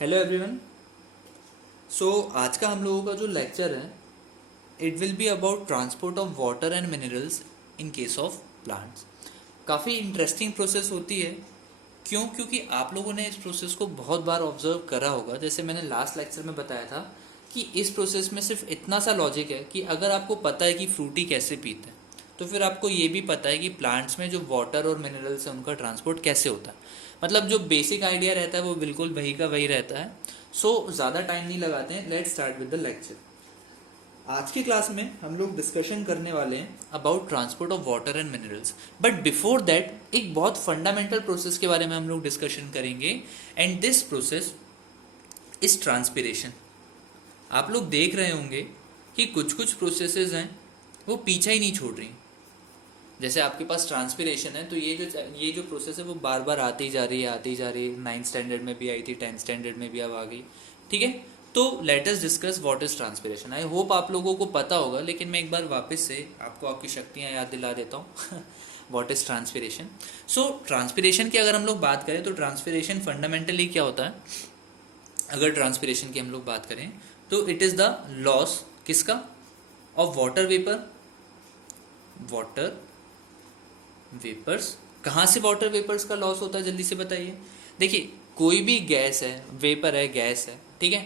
Hello everyone. सो आज का हम लोगों का जो लेक्चर है it will be about transport of water and minerals in case of plants. काफ़ी इंटरेस्टिंग प्रोसेस होती है। क्यों? क्योंकि आप लोगों ने इस प्रोसेस को बहुत बार ऑब्जर्व करा होगा। जैसे मैंने लास्ट लेक्चर में बताया था कि इस प्रोसेस में सिर्फ इतना सा लॉजिक है कि अगर आपको पता है कि फ्रूटी कैसे पीते हैं तो फिर आपको ये भी पता है कि प्लांट्स में जो वाटर और मिनरल्स है उनका ट्रांसपोर्ट कैसे होता है। मतलब जो बेसिक आइडिया रहता है वो बिल्कुल वही का वही रहता है। सो ज़्यादा टाइम नहीं लगाते हैं, let's start with the lecture. आज की क्लास में हम लोग डिस्कशन करने वाले हैं about transport of water and minerals. But before that एक बहुत फंडामेंटल प्रोसेस के बारे में हम लोग डिस्कशन करेंगे and this process is transpiration. आप लोग देख रहे होंगे कि कुछ कुछ प्रोसेसेस हैं वो पीछा ही नहीं छोड़ रही। जैसे आपके पास ट्रांसपिरेशन है तो ये जो प्रोसेस है वो बार बार आती जा रही है आती जा रही है। 9th स्टैंडर्ड में भी आई थी, 10th स्टैंडर्ड में भी अब आ गई। ठीक है, तो let us discuss what is transpiration. I hope आप लोगों को पता होगा, लेकिन मैं एक बार वापस से आपको आपकी शक्तियाँ याद दिला देता हूँ। What is transpiration. So transpiration की अगर हम लोग बात करें तो ट्रांसपिरेशन फंडामेंटली क्या होता है। अगर ट्रांसपिरेशन की हम लोग बात करें तो इट इज द लॉस किसका? Of water vapour. Water vapours. कहाँ से वाटर वेपर्स का लॉस होता है, जल्दी से बताइए। देखिए, कोई भी गैस है, वेपर है, गैस है, ठीक है।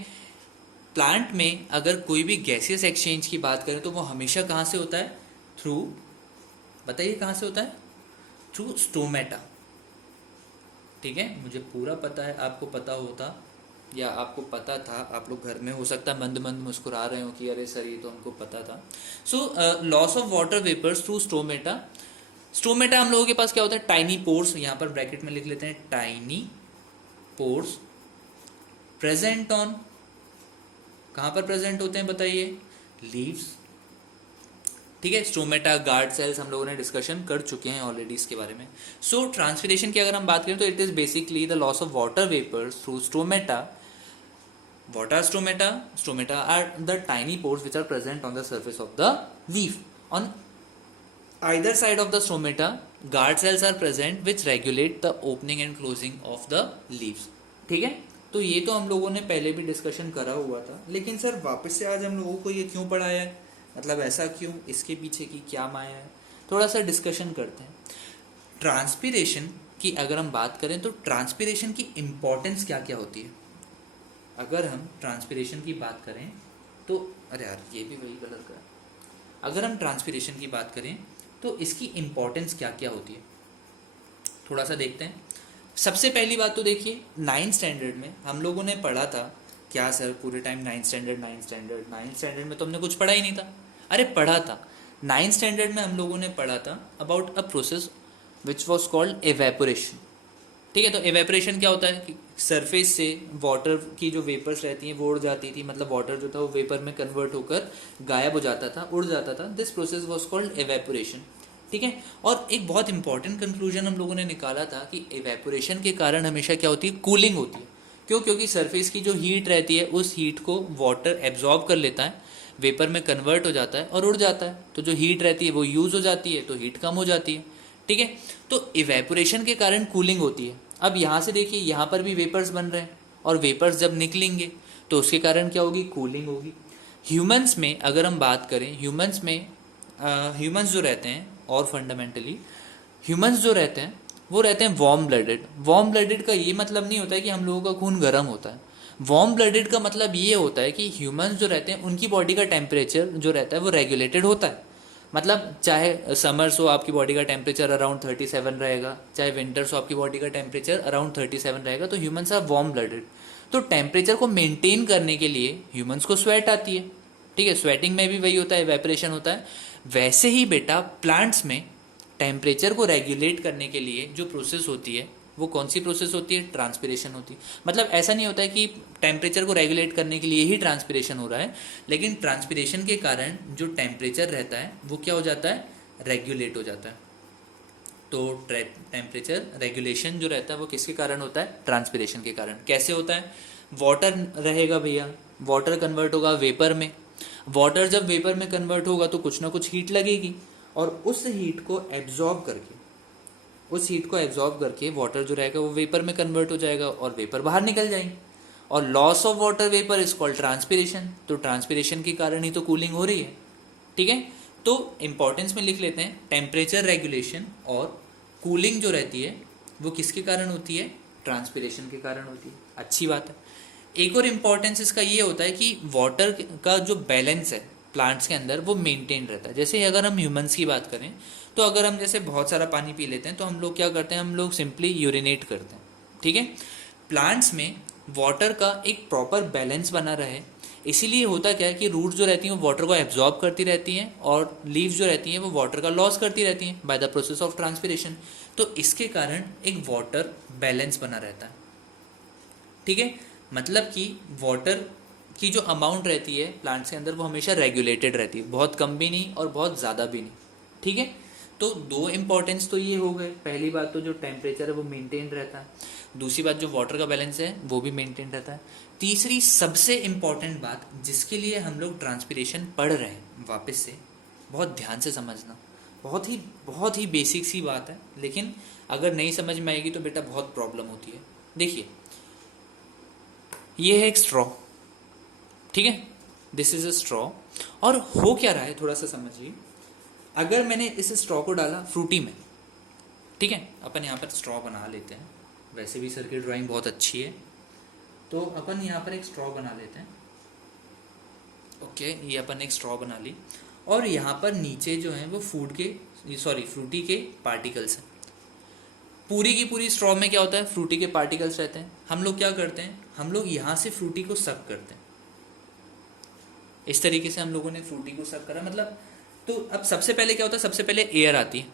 प्लांट में अगर कोई भी गैसियस एक्सचेंज की बात करें तो वो हमेशा कहाँ से होता है? थ्रू, बताइए कहाँ से होता है? Through stomata. ठीक है, मुझे पूरा पता है, आपको पता होता या आपको पता था। आप लोग घर में हो सकता है मंद मंद मुस्कुरा रहे हो कि अरे सर ये तो हमको पता था। So loss of water vapours through stomata. Stomata हम लोगों के पास क्या होता है? Tiny pores. यहाँ पर ब्रैकेट में लिख लेते हैं टाइनी पोर्स प्रेजेंट ऑन, कहाँ पर प्रेजेंट होते हैं बताइए? लीव्स। ठीक है, स्टोमेटा, गार्ड सेल्स हम लोगों ने डिस्कशन कर चुके हैं ऑलरेडी इसके बारे में। सो ट्रांसपिरेशन की अगर हम बात करें तो it is basically the loss of water vapours through stomata. What are stomata? Stomata are the tiny pores which are present on the surface of the leaf. On either side of the stomata, guard cells are present which regulate the opening and closing of the leaves. ठीक है, तो ये तो हम लोगों ने पहले भी डिस्कशन करा हुआ था, लेकिन सर वापस से आज हम लोगों को ये क्यों पढ़ाया है? मतलब ऐसा क्यों? इसके पीछे की क्या माया है? थोड़ा सा डिस्कशन करते हैं। ट्रांसपिरेशन की अगर हम बात करें तो ट्रांसपिरेशन की इम्पोर्टेंस क्या क्या होती है। अगर हम ट्रांसपिरेशन की बात करें तो अरे यार ये भी वही कलर का है। अगर हम ट्रांसपिरेशन की बात करें तो इसकी इम्पोर्टेंस क्या क्या होती है, थोड़ा सा देखते हैं। सबसे पहली बात तो देखिए, 9th स्टैंडर्ड में हम लोगों ने पढ़ा था क्या सर? पूरे टाइम 9th स्टैंडर्ड में तो हमने कुछ पढ़ा ही नहीं था। अरे पढ़ा था, 9th स्टैंडर्ड में हम लोगों ने पढ़ा था about a process which was called evaporation. ठीक है, तो एवेपोरेशन क्या होता है कि सरफेस से वाटर की जो वेपर्स रहती हैं वो उड़ जाती थी। मतलब वाटर जो था वो वेपर में कन्वर्ट होकर गायब हो जाता था, उड़ जाता था। This process was called evaporation. ठीक है, और एक बहुत इंपॉर्टेंट कंक्लूजन हम लोगों ने निकाला था कि एवेपोरेशन के कारण हमेशा क्या होती है? कूलिंग होती है। क्यों? क्योंकि सरफेस की जो हीट रहती है उस हीट को वाटर एब्जॉर्ब कर लेता है, वेपर में कन्वर्ट हो जाता है और उड़ जाता है। तो जो हीट रहती है वो यूज हो जाती है, तो हीट कम हो जाती है। ठीक है, तो इवेपोरेशन के कारण कूलिंग होती है। अब यहाँ से देखिए, यहाँ पर भी वेपर्स बन रहे हैं और वेपर्स जब निकलेंगे तो उसके कारण क्या होगी? कूलिंग होगी। ह्यूमंस में अगर हम बात करें, ह्यूमंस जो रहते हैं, और फंडामेंटली ह्यूमंस जो रहते हैं वो रहते हैं वार्म ब्लडेड। वार्म ब्लडेड का ये मतलब नहीं होता है कि हम लोगों का खून गर्म होता है। वार्म ब्लडेड का मतलब ये होता है कि ह्यूमंस जो रहते हैं उनकी बॉडी का टेम्परेचर जो रहता है वो रेगुलेटेड होता है। मतलब चाहे समर्स हो आपकी बॉडी का टेम्परेचर अराउंड 37 रहेगा, चाहे विंटर्स हो आपकी बॉडी का टेम्परेचर अराउंड 37 रहेगा, तो ह्यूमंस आर वार्म ब्लडेड। तो टेम्परेचर को मेंटेन करने के लिए ह्यूमंस को स्वेट आती है। ठीक है, स्वेटिंग में भी वही होता है, इवेपोरेशन होता है। वैसे ही बेटा प्लांट्स में टेम्परेचर को रेगुलेट करने के लिए जो प्रोसेस होती है वो कौन सी प्रोसेस होती है? ट्रांसपिरेशन होती है। मतलब ऐसा नहीं होता है कि टेम्परेचर को रेगुलेट करने के लिए ही ट्रांसपिरेशन हो रहा है, लेकिन ट्रांसपिरेशन के कारण जो टेम्परेचर रहता है वो क्या हो जाता है? रेगुलेट हो जाता है। तो टेम्परेचर रेगुलेशन जो रहता है वो किसके कारण होता है? ट्रांसपिरेशन के कारण। कैसे होता है? वाटर रहेगा भैया, वाटर कन्वर्ट होगा वेपर में। वाटर जब वेपर में कन्वर्ट होगा तो कुछ ना कुछ हीट लगेगी, और उस हीट को एब्जॉर्ब करके वाटर जो रहेगा वो वेपर में कन्वर्ट हो जाएगा और वेपर बाहर निकल जाएंगे। और loss of water vapour is called transpiration. तो ट्रांसपिरेशन के कारण ही तो कूलिंग हो रही है, ठीक है। तो इंपॉर्टेंस में लिख लेते हैं, टेम्परेचर रेगुलेशन और कूलिंग जो रहती है वो किसके कारण होती है, ट्रांसपिरेशन के कारण होती है। अच्छी बात है। एक और इम्पॉर्टेंस इसका ये होता है कि वाटर का जो बैलेंस है प्लांट्स के अंदर वो मेंटेन रहता है। जैसे अगर हम ह्यूमंस की बात करें तो अगर हम जैसे बहुत सारा पानी पी लेते हैं तो हम लोग क्या करते हैं, हम लोग सिंपली यूरिनेट करते हैं, ठीक है। प्लांट्स में वाटर का एक प्रॉपर बैलेंस बना रहे, इसीलिए होता क्या है कि रूट जो रहती हैं वो वाटर को एब्जॉर्ब करती रहती हैं और लीव्स जो रहती हैं वो वाटर का लॉस करती रहती हैं by the process of transpiration. तो इसके कारण एक वाटर बैलेंस बना रहता है, ठीक है। मतलब कि वाटर की जो अमाउंट रहती है प्लांट्स के अंदर वो हमेशा रेगुलेटेड रहती है, बहुत कम भी नहीं और बहुत ज़्यादा भी नहीं, ठीक है। तो दो इम्पॉर्टेंस तो ये हो गए। पहली बात तो जो टेम्परेचर है वो मेंटेन रहता है, दूसरी बात जो वाटर का बैलेंस है वो भी मेंटेन रहता है। तीसरी सबसे इम्पॉर्टेंट बात जिसके लिए हम लोग ट्रांसपिरेशन पढ़ रहे हैं, वापस से बहुत ध्यान से समझना, बहुत ही बेसिक सी बात है, लेकिन अगर नहीं समझ में आएगी तो बेटा बहुत प्रॉब्लम होती है। देखिए ये है एक स्ट्रॉ, ठीक है, दिस इज अ स्ट्रॉ। और हो क्या रहा है थोड़ा सा समझिए। अगर मैंने इस स्ट्रॉ को डाला फ्रूटी में, ठीक है, अपन यहाँ पर स्ट्रॉ बना लेते हैं, वैसे भी सर की ड्राइंग बहुत अच्छी है, तो अपन यहाँ पर एक स्ट्रॉ बना लेते हैं। ओके, ये अपन एक स्ट्रॉ बना ली और यहाँ पर नीचे जो है वो फ्रूटी के पार्टिकल्स हैं। पूरी की पूरी स्ट्रॉ में क्या होता है, फ्रूटी के पार्टिकल्स रहते हैं। हम लोग क्या करते हैं, हम लोग यहाँ से फ्रूटी को सक करते हैं, इस तरीके से हम लोगों ने फ्रूटी को सक करा। मतलब तो अब सबसे पहले क्या होता है, सबसे पहले एयर आती है,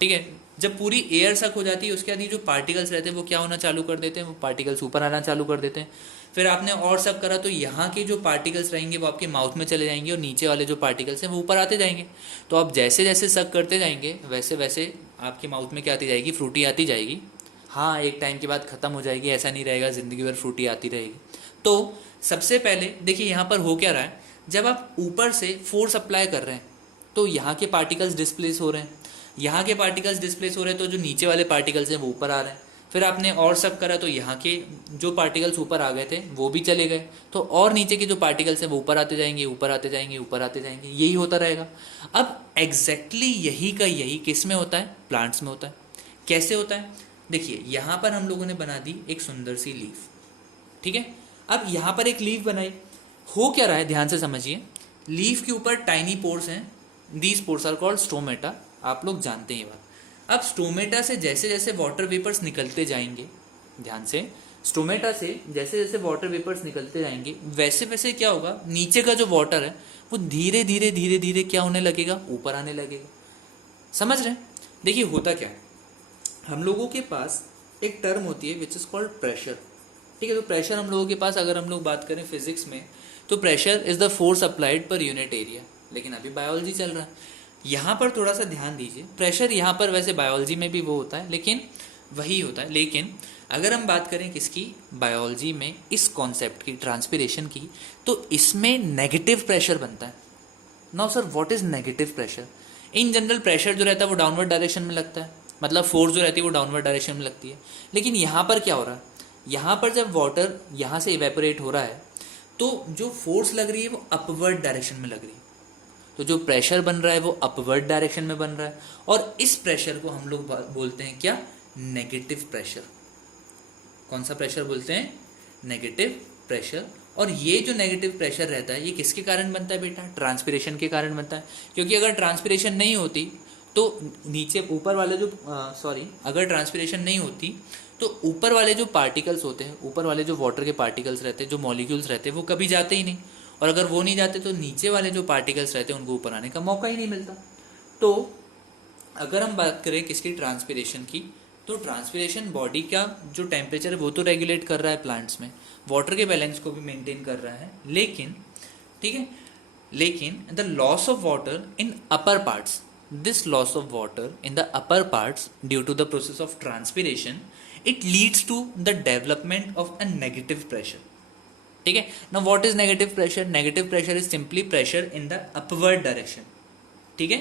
ठीक है। जब पूरी एयर सक हो जाती है उसके बाद ये जो पार्टिकल्स रहते हैं वो क्या होना चालू कर देते हैं, वो पार्टिकल्स ऊपर आना चालू कर देते हैं। फिर आपने और सक करा तो यहाँ के जो पार्टिकल्स रहेंगे वो आपके माउथ में चले जाएंगे और नीचे वाले जो पार्टिकल्स हैं वो ऊपर आते जाएंगे। तो आप जैसे जैसे सक करते जाएंगे वैसे वैसे आपके माउथ में क्या आती जाएगी, फ्रूटी आती जाएगी। हाँ, एक टाइम के बाद ख़त्म हो जाएगी, ऐसा नहीं रहेगा ज़िंदगी भर फ्रूटी आती रहेगी। तो सबसे पहले देखिए यहाँ पर हो क्या रहा है, जब आप ऊपर से फोर्स अप्लाई कर रहे हैं तो यहाँ के पार्टिकल्स डिस्प्लेस हो रहे हैं, यहाँ के पार्टिकल्स डिस्प्लेस हो रहे हैं तो जो नीचे वाले पार्टिकल्स हैं वो ऊपर आ रहे हैं। फिर आपने और सब करा तो यहाँ के जो पार्टिकल्स ऊपर आ गए थे वो भी चले गए, तो और नीचे के जो पार्टिकल्स हैं वो ऊपर आते जाएंगे, ऊपर आते जाएंगे, ऊपर आते जाएंगे, यही होता रहेगा। अब एग्जैक्टली यही का यही किस में होता है, प्लांट्स में होता है। कैसे होता है, देखिए यहाँ पर हम लोगों ने बना दी एक सुंदर सी लीफ, ठीक है। अब यहाँ पर एक लीफ बनाई, हो क्या रहा है ध्यान से समझिए। लीफ के ऊपर टाइनी पोर्स हैं, these pores are called stomata, आप लोग जानते हैं ये बात। अब स्टोमेटा से जैसे जैसे वाटर वेपर्स निकलते जाएंगे, ध्यान से, स्टोमेटा से जैसे जैसे वाटर वेपर्स निकलते जाएंगे वैसे वैसे क्या होगा, नीचे का जो वाटर है वो धीरे धीरे धीरे धीरे क्या होने लगेगा, ऊपर आने लगेगा। समझ रहे हैं? देखिए होता क्या है, हम लोगों के पास एक टर्म होती है विच इज कॉल्ड प्रेशर, ठीक है। तो प्रेशर हम लोगों के पास, अगर हम लोग बात करें फिजिक्स में, तो pressure is the force applied per unit area. लेकिन अभी बायोलॉजी चल रहा है, यहाँ पर थोड़ा सा ध्यान दीजिए। प्रेशर यहाँ पर वैसे बायोलॉजी में भी वो होता है, लेकिन वही होता है। लेकिन अगर हम बात करें किसकी, बायोलॉजी में, इस कॉन्सेप्ट की, ट्रांसपिरेशन की, तो इसमें नेगेटिव प्रेशर बनता है। Now sir what is negative pressure? In general pressure जो रहता है वो डाउनवर्ड डायरेक्शन में लगता है, मतलब फोर्स जो रहती है वो डाउनवर्ड डायरेक्शन में लगती है। लेकिन यहाँ पर क्या हो रहा है, यहाँ पर जब वाटर यहाँ से इवेपोरेट हो रहा है तो जो फोर्स लग रही है वो अपवर्ड डायरेक्शन में लग रही है। तो जो प्रेशर बन रहा है वो अपवर्ड डायरेक्शन में बन रहा है, और इस प्रेशर को हम लोग बोलते हैं क्या, नेगेटिव प्रेशर। कौन सा प्रेशर बोलते हैं, नेगेटिव प्रेशर। और ये जो नेगेटिव प्रेशर रहता है ये किसके कारण बनता है बेटा, ट्रांसपिरेशन के कारण बनता है। क्योंकि अगर ट्रांसपिरेशन नहीं होती तो नीचे ऊपर वाले जो अगर ट्रांसपिरेशन नहीं होती तो ऊपर वाले जो पार्टिकल्स होते हैं, ऊपर वाले जो वाटर के पार्टिकल्स रहते हैं, जो मॉलिक्यूल्स रहते हैं, वो कभी जाते ही नहीं। और अगर वो नहीं जाते तो नीचे वाले जो पार्टिकल्स रहते हैं उनको ऊपर आने का मौका ही नहीं मिलता। तो अगर हम बात करें किसकी, ट्रांसपिरेशन की, तो ट्रांसपिरेशन बॉडी का जो टेम्परेचर है वो तो रेगुलेट कर रहा है प्लांट्स में, वाटर के बैलेंस को भी मेंटेन कर रहा है, लेकिन ठीक है, लेकिन the loss of water in upper parts, this loss of water in the upper parts due to the process of transpiration, it leads to the development of a negative pressure. ठीक है। now what is negative pressure? Negative pressure is simply pressure in the upward direction. ठीक है,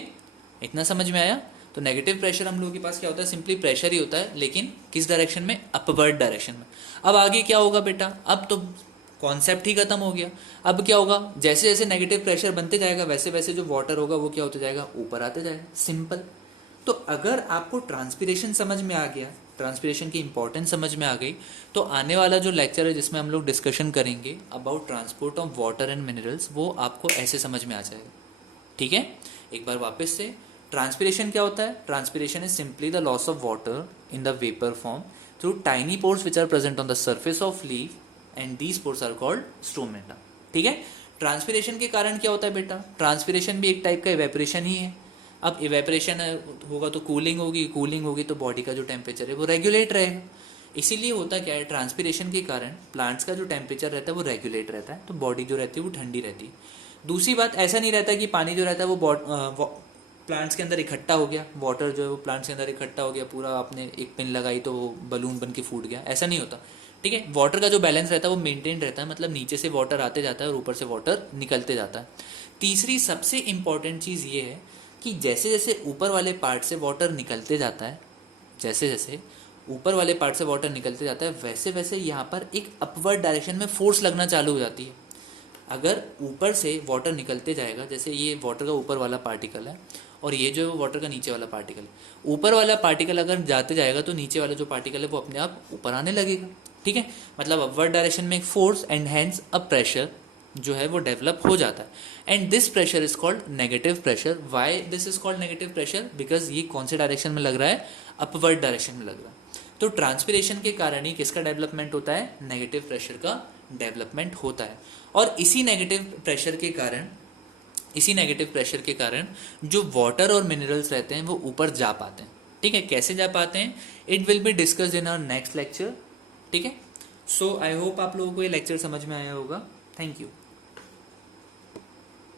इतना समझ में आया? तो negative pressure हम लोगों के पास क्या होता है, सिंपली प्रेशर ही होता है, लेकिन किस डायरेक्शन में, अपवर्ड डायरेक्शन में। अब आगे क्या होगा बेटा, अब तो कॉन्सेप्ट ही खत्म हो गया। अब क्या होगा, जैसे जैसे नेगेटिव प्रेशर बनते जाएगा वैसे वैसे जो वाटर होगा वो क्या होता जाएगा, ऊपर आते जाएगा, सिंपल। तो अगर आपको ट्रांसपिरेशन समझ में आ गया, ट्रांसपिरेशन की इंपॉर्टेंस समझ में आ गई, तो आने वाला जो लेक्चर है जिसमें हम लोग डिस्कशन करेंगे about transport of water and minerals, वो आपको ऐसे समझ में आ जाएगा। ठीक है, एक बार वापस से, ट्रांसपिरेशन क्या होता है? Transpiration is simply the loss of water in the vapour form through tiny pores which are present on the surface of leaf and these pores are called stromata. ठीक है, ट्रांसपिरेशन के कारण क्या होता है बेटा? ट्रांसपिरेशन भी एक टाइप का इवेपोरेशन ही है। अब इवेपोरेशन होगा तो कूलिंग होगी, कूलिंग होगी तो बॉडी का जो टेम्परेचर है वो रेगुलेट रहेगा। इसीलिए होता क्या है, ट्रांसपिरेशन के कारण प्लांट्स का जो टेम्परेचर रहता है वो रेगुलेट रहता है, तो बॉडी जो रहती है वो ठंडी रहती है। दूसरी बात, ऐसा नहीं रहता कि पानी जो रहता है वो प्लांट्स के अंदर इकट्ठा हो गया, वाटर जो है वो प्लांट्स के अंदर इकट्ठा हो गया, पूरा आपने एक पिन लगाई तो वो बलून बन के फूट गया, ऐसा नहीं होता। ठीक है, वाटर का जो बैलेंस रहता है वो मेंटेन रहता है, मतलब नीचे से वाटर आते जाता है और ऊपर से वाटर निकलते जाता है। तीसरी सबसे इंपॉर्टेंट चीज़ ये है कि जैसे जैसे ऊपर वाले पार्ट से वाटर निकलते जाता है, जैसे जैसे ऊपर वाले पार्ट से वाटर निकलते जाता है वैसे वैसे यहाँ पर एक अपवर्ड डायरेक्शन में फोर्स लगना चालू हो जाती है। अगर ऊपर से वाटर निकलते जाएगा, जैसे ये वाटर का ऊपर वाला पार्टिकल है और ये जो वाटर का नीचे वाला पार्टिकल है, ऊपर वाला पार्टिकल अगर जाते जाएगा तो नीचे वाला जो पार्टिकल है वो अपने आप ऊपर आने लगेगा। ठीक है, मतलब अपवर्ड डायरेक्शन में एक force and hence a pressure जो है वो डेवलप हो जाता है, and this pressure is called negative pressure. Why this is called negative pressure? Because ये कौन से डायरेक्शन में लग रहा है, अपवर्ड डायरेक्शन में लग रहा है। तो ट्रांसपिरेशन के कारण ही किसका डेवलपमेंट होता है, नेगेटिव प्रेशर का डेवलपमेंट होता है। और इसी नेगेटिव प्रेशर के कारण जो वाटर और मिनरल्स रहते हैं वो ऊपर जा पाते हैं। ठीक है, कैसे जा पाते हैं, it will be discussed in our next lecture. ठीक है, सो आई होप आप लोगों को ये लेक्चर समझ में आया होगा। Thank you.